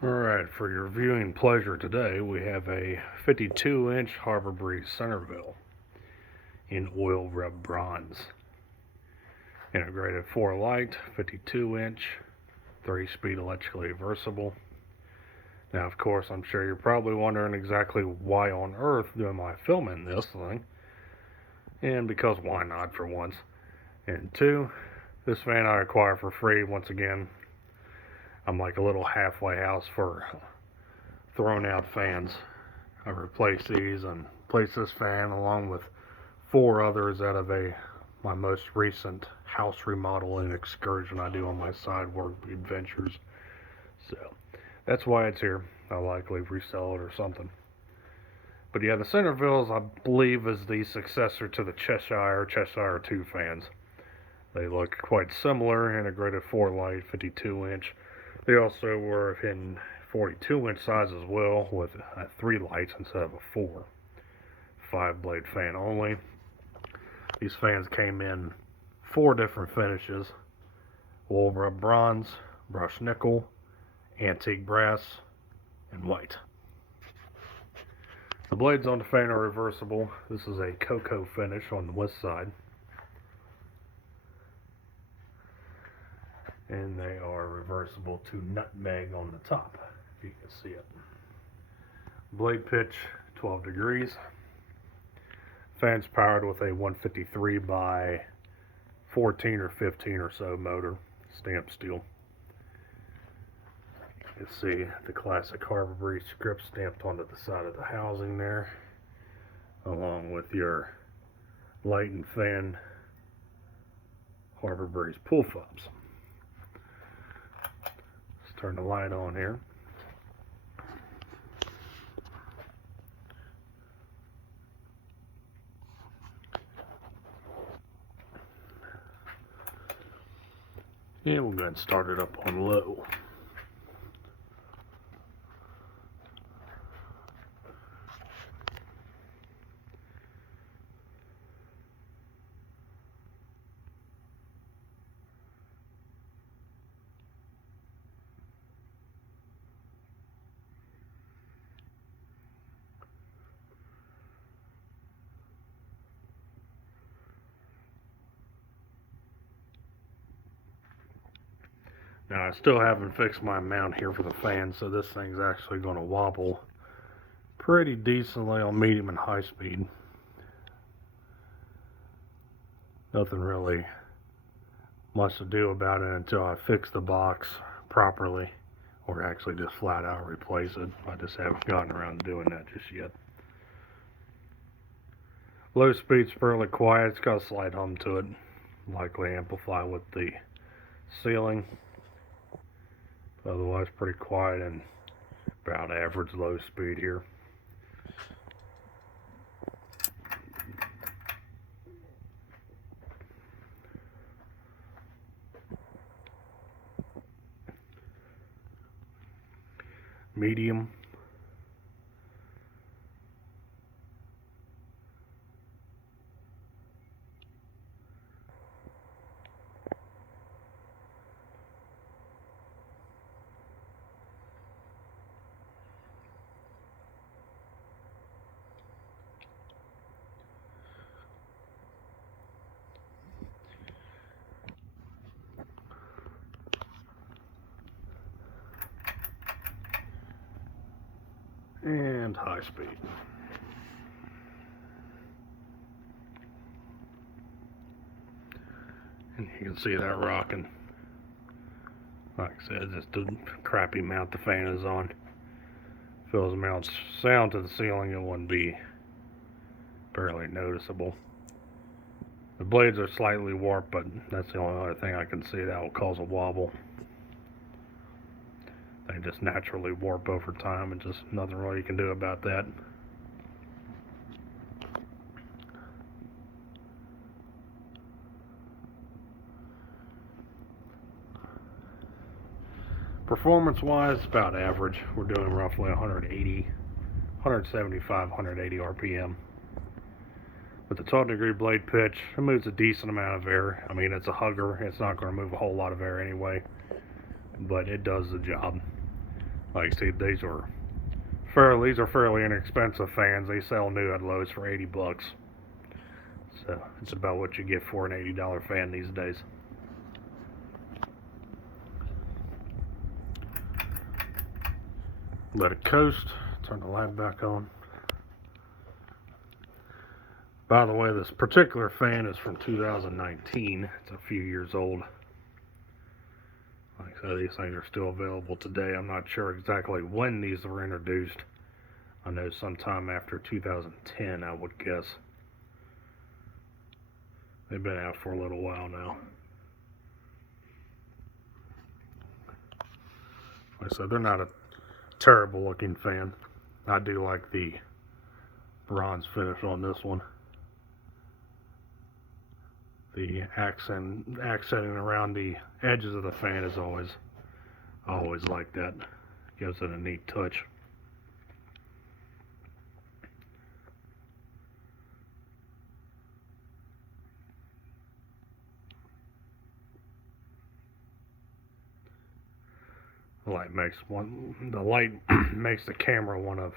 Alright, for your viewing pleasure today, we have a 52-inch Harbor Breeze Centreville in oil rub bronze. Integrated 4 light, 52-inch, 3-speed electrically reversible. Now, of course, I'm sure you're probably wondering exactly why on earth am I filming this thing. And because why not for once. And two, this fan I acquired for free once again. I'm like a little halfway house for thrown out fans. I replaced these and placed this fan along with 4 others out of my most recent house remodeling excursion I do on my side work adventures. So that's why it's here. I'll likely resell it or something. But yeah, the Centrevilles, I believe, is the successor to the Cheshire 2 fans. They look quite similar, integrated 4 light, 52-inch. They also were in 42-inch size as well, with 3 lights instead of a 4. 5-blade fan only. These fans came in 4 different finishes: wool rub bronze, brushed nickel, antique brass, and white. The blades on the fan are reversible. This is a cocoa finish on the west side, and they are reversible to nutmeg on the top, if you can see it. Blade pitch 12 degrees. Fan's powered with a 153 by 14 or 15 or so motor, stamped steel. You can see the classic Harbor Breeze script stamped onto the side of the housing there, along with your light and fan Harbor Breeze pull fobs. Let's turn the light on here. And we'll go ahead and start it up on low. Now, I still haven't fixed my mount here for the fan, so this thing's actually going to wobble pretty decently on medium and high speed. Nothing really much to do about it until I fix the box properly, or actually just flat out replace it. I just haven't gotten around to doing that just yet. Low speed's fairly quiet. It's got a slight hum to it, likely amplify with the ceiling. Otherwise pretty quiet and about average low speed here. Medium. And high speed. And you can see that rocking. Like I said, just the crappy mount the fan is on. If it was mounted sound to the ceiling, it wouldn't be barely noticeable. The blades are slightly warped, but that's the only other thing I can see that will cause a wobble. They just naturally warp over time, and just nothing really you can do about that. Performance wise, about average. We're doing roughly 175, 180 RPM. With the 12 degree blade pitch, it moves a decent amount of air. I mean, it's a hugger. It's not going to move a whole lot of air anyway, but it does the job. Like, see, these are fairly inexpensive fans. They sell new at Lowe's for $80. So it's about what you get for an $80 fan these days. Let it coast. Turn the light back on. By the way, this particular fan is from 2019. It's a few years old. Like I said, these things are still available today. I'm not sure exactly when these were introduced. I know sometime after 2010, I would guess. They've been out for a little while now. Like I said, they're not a terrible looking fan. I do like the bronze finish on this one. The accenting around the edges of the fan is always like that. Gives it a neat touch. The light makes the camera want to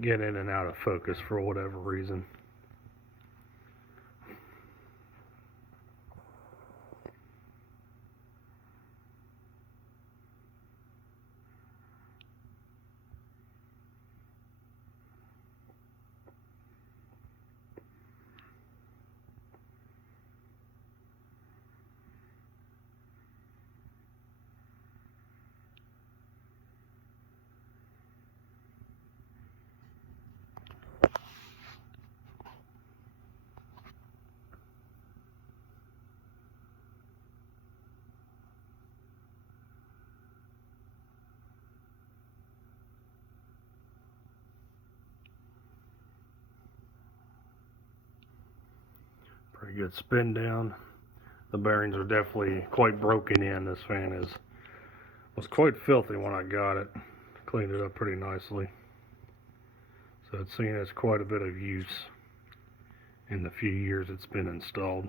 get in and out of focus for whatever reason. Pretty good spin down. The bearings are definitely quite broken in. This fan was quite filthy when I got it. Cleaned it up pretty nicely. So it's seen as quite a bit of use in the few years it's been installed.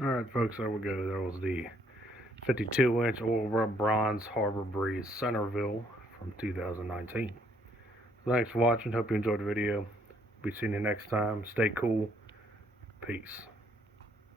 Alright folks, there we go. There was the 52-inch oil rub bronze Harbor Breeze Centreville from 2019. Thanks for watching. Hope you enjoyed the video. Be seeing you next time. Stay cool. Peace.